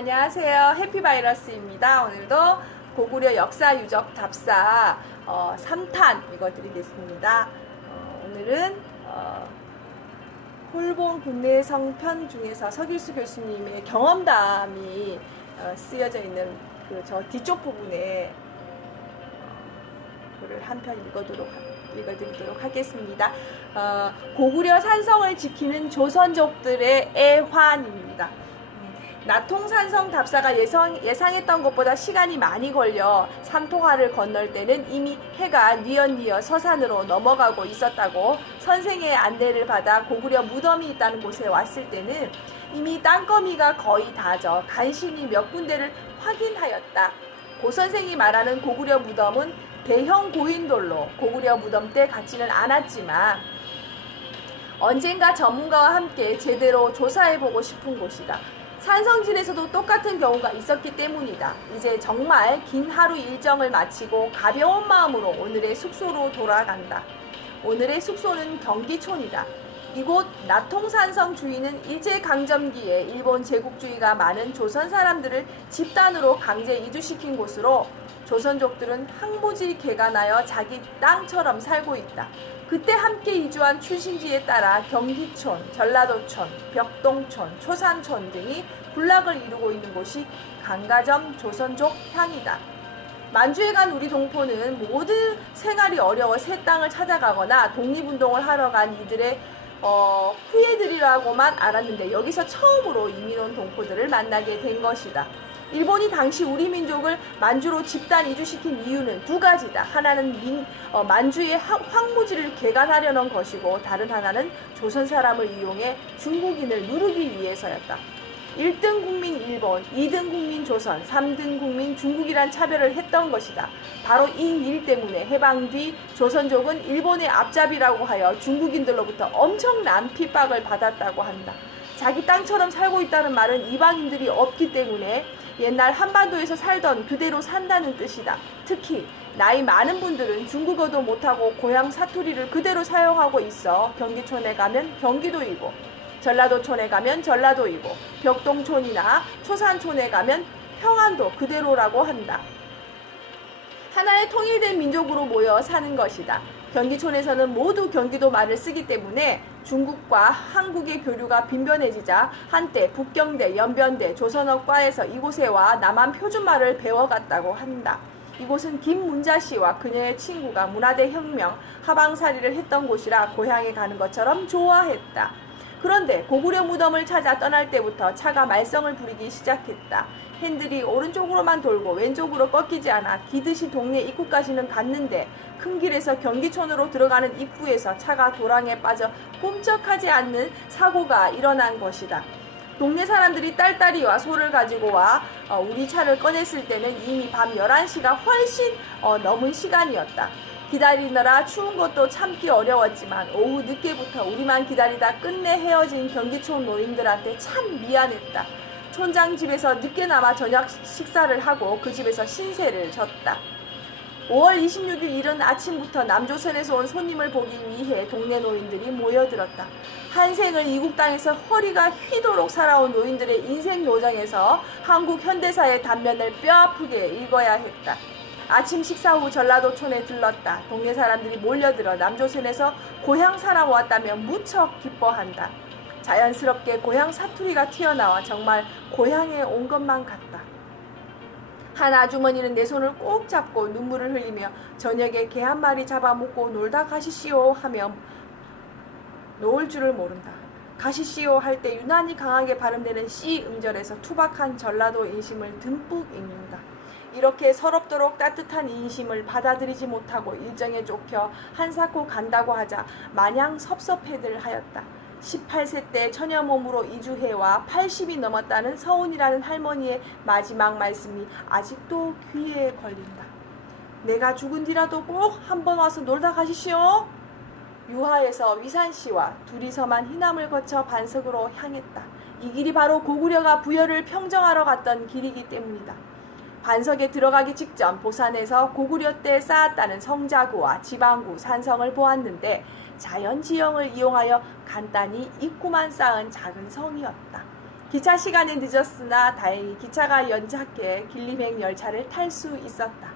안녕하세요. 해피바이러스입니다. 오늘도 고구려 역사 유적 답사 3탄 읽어드리겠습니다. 오늘은 홀본 국내성 편 중에서 서길수 교수님의 경험담이 쓰여져 있는 저 뒤쪽 부분에 글을 한 편 읽어드리도록 하겠습니다. 고구려 산성을 지키는 조선족들의 애환입니다. 나통산성 답사가 예상했던 것보다 시간이 많이 걸려 삼통하를 건널 때는 이미 해가 뉘엿뉘엿 서산으로 넘어가고 있었다고 선생의 안내를 받아 고구려 무덤이 있다는 곳에 왔을 때는 이미 땅거미가 거의 다져 간신히 몇 군데를 확인하였다. 고 선생이 말하는 고구려 무덤은 대형 고인돌로 고구려 무덤 때 같지는 않았지만 언젠가 전문가와 함께 제대로 조사해보고 싶은 곳이다. 산성진에서도 똑같은 경우가 있었기 때문이다. 이제 정말 긴 하루 일정을 마치고 가벼운 마음으로 오늘의 숙소로 돌아간다. 오늘의 숙소는 경기촌이다. 이곳 나통산성 주위는 일제강점기에 일본 제국주의가 많은 조선 사람들을 집단으로 강제 이주시킨 곳으로 조선족들은 항무지 개간하여 자기 땅처럼 살고 있다. 그때 함께 이주한 출신지에 따라 경기촌, 전라도촌, 벽동촌, 초산촌 등이 군락을 이루고 있는 곳이 강가점 조선족 향이다. 만주에 간 우리 동포는 모두 생활이 어려워 새 땅을 찾아가거나 독립운동을 하러 간 이들의 후예들이라고만 알았는데 여기서 처음으로 이민 온 동포들을 만나게 된 것이다. 일본이 당시 우리 민족을 만주로 집단 이주시킨 이유는 두 가지다. 하나는 만주의 황무지를 개간하려는 것이고 다른 하나는 조선 사람을 이용해 중국인을 누르기 위해서였다. 1등 국민 일본, 2등 국민 조선, 3등 국민 중국이란 차별을 했던 것이다. 바로 이 일 때문에 해방 뒤 조선족은 일본의 앞잡이라고 하여 중국인들로부터 엄청난 핍박을 받았다고 한다. 자기 땅처럼 살고 있다는 말은 이방인들이 없기 때문에 옛날 한반도에서 살던 그대로 산다는 뜻이다. 특히 나이 많은 분들은 중국어도 못하고 고향 사투리를 그대로 사용하고 있어 경기촌에 가면 경기도이고 전라도촌에 가면 전라도이고 벽동촌이나 초산촌에 가면 평안도 그대로라고 한다. 하나의 통일된 민족으로 모여 사는 것이다. 경기촌에서는 모두 경기도 말을 쓰기 때문에 중국과 한국의 교류가 빈번해지자 한때 북경대, 연변대, 조선어과에서 이곳에 와 남한 표준말을 배워갔다고 한다. 이곳은 김문자 씨와 그녀의 친구가 문화대 혁명, 하방살이를 했던 곳이라 고향에 가는 것처럼 좋아했다. 그런데 고구려 무덤을 찾아 떠날 때부터 차가 말썽을 부리기 시작했다. 핸들이 오른쪽으로만 돌고 왼쪽으로 꺾이지 않아 기듯이 동네 입구까지는 갔는데 큰 길에서 경기촌으로 들어가는 입구에서 차가 도랑에 빠져 꼼짝하지 않는 사고가 일어난 것이다. 동네 사람들이 딸딸이와 소를 가지고 와 우리 차를 꺼냈을 때는 이미 밤 11시가 훨씬 넘은 시간이었다. 기다리느라 추운 것도 참기 어려웠지만 오후 늦게부터 우리만 기다리다 끝내 헤어진 경기촌 노인들한테 참 미안했다. 촌장 집에서 늦게나마 저녁 식사를 하고 그 집에서 신세를 졌다. 5월 26일 이른 아침부터 남조선에서 온 손님을 보기 위해 동네 노인들이 모여들었다. 한 생을 이국 땅에서 허리가 휘도록 살아온 노인들의 인생 요정에서 한국 현대사의 단면을 뼈아프게 읽어야 했다. 아침 식사 후 전라도촌에 들렀다. 동네 사람들이 몰려들어 남조선에서 고향 사람 왔다며 무척 기뻐한다. 자연스럽게 고향 사투리가 튀어나와 정말 고향에 온 것만 같다. 한 아주머니는 내 손을 꼭 잡고 눈물을 흘리며 저녁에 개 한 마리 잡아먹고 놀다 가시시오 하며 놓을 줄을 모른다. 가시시오 할 때 유난히 강하게 발음되는 씨 음절에서 투박한 전라도 인심을 듬뿍 읽는다. 이렇게 서럽도록 따뜻한 인심을 받아들이지 못하고 일정에 쫓겨 한사코 간다고 하자 마냥 섭섭해들 하였다. 18세 때 처녀 몸으로 이주해와 80이 넘었다는 서운이라는 할머니의 마지막 말씀이 아직도 귀에 걸린다. 내가 죽은 뒤라도 꼭 한번 와서 놀다 가시시오. 유하에서 위산시와 둘이서만 희남을 거쳐 반석으로 향했다. 이 길이 바로 고구려가 부여를 평정하러 갔던 길이기 때문이다. 반석에 들어가기 직전 보산에서 고구려 때 쌓았다는 성자구와 지방구, 산성을 보았는데 자연지형을 이용하여 간단히 입구만 쌓은 작은 성이었다. 기차 시간이 늦었으나 다행히 기차가 연착해 길림행 열차를 탈 수 있었다.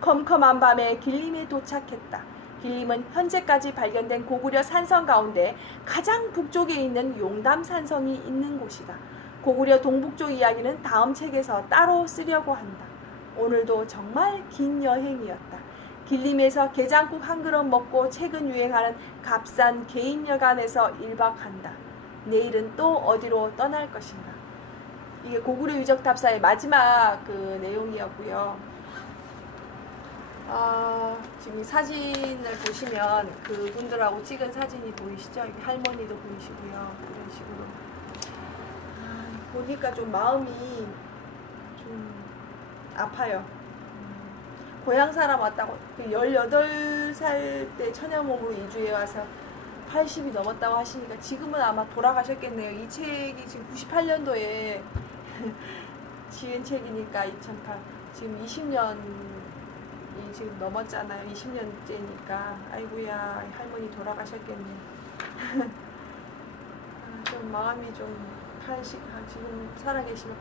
컴컴한 밤에 길림에 도착했다. 길림은 현재까지 발견된 고구려 산성 가운데 가장 북쪽에 있는 용담 산성이 있는 곳이다. 고구려 동북쪽 이야기는 다음 책에서 따로 쓰려고 한다. 오늘도 정말 긴 여행이었다. 길림에서 게장국 한 그릇 먹고 최근 유행하는 값싼 개인여관에서 1박한다. 내일은 또 어디로 떠날 것인가. 이게 고구려 유적답사의 마지막 그 내용이었고요. 지금 사진을 보시면 그분들하고 찍은 사진이 보이시죠? 여기 할머니도 보이시고요. 이런 식으로. 보니까 좀 마음이 좀 아파요. 고향 사람 왔다고 18살 때 천연몸으로 이주해 와서 80이 넘었다고 하시니까 지금은 아마 돌아가셨겠네요. 이 책이 지금 98년도에 지은 책이니까 2008 지금 20년이 지금 넘었잖아요. 20년째니까 아이고야 할머니 돌아가셨겠네. 좀 마음이 좀 지금 살아계시면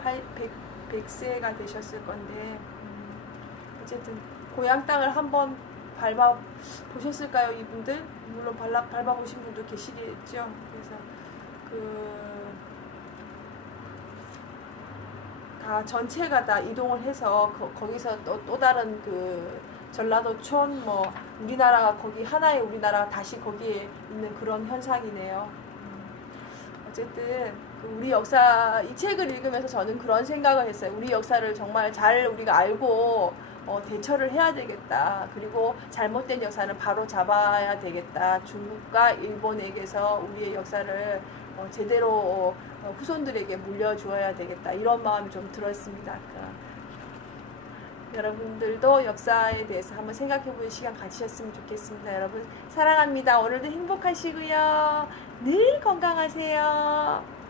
100세가 되셨을 건데 어쨌든 고향 땅을 한번 밟아 보셨을까요, 이분들? 물론 밟아 보신 분도 계시겠죠. 그래서 다 전체가 다 이동을 해서 거기서 또 다른 전라도촌 우리나라가 거기 하나의 우리나라가 다시 거기에 있는 그런 현상이네요. 어쨌든 우리 역사 이 책을 읽으면서 저는 그런 생각을 했어요. 우리 역사를 정말 잘 우리가 알고 대처를 해야 되겠다. 그리고 잘못된 역사는 바로 잡아야 되겠다. 중국과 일본에게서 우리의 역사를 제대로 후손들에게 물려주어야 되겠다. 이런 마음이 좀 들었습니다. 여러분들도 역사에 대해서 한번 생각해보는 시간 가지셨으면 좋겠습니다. 여러분 사랑합니다. 오늘도 행복하시고요. 늘 건강하세요.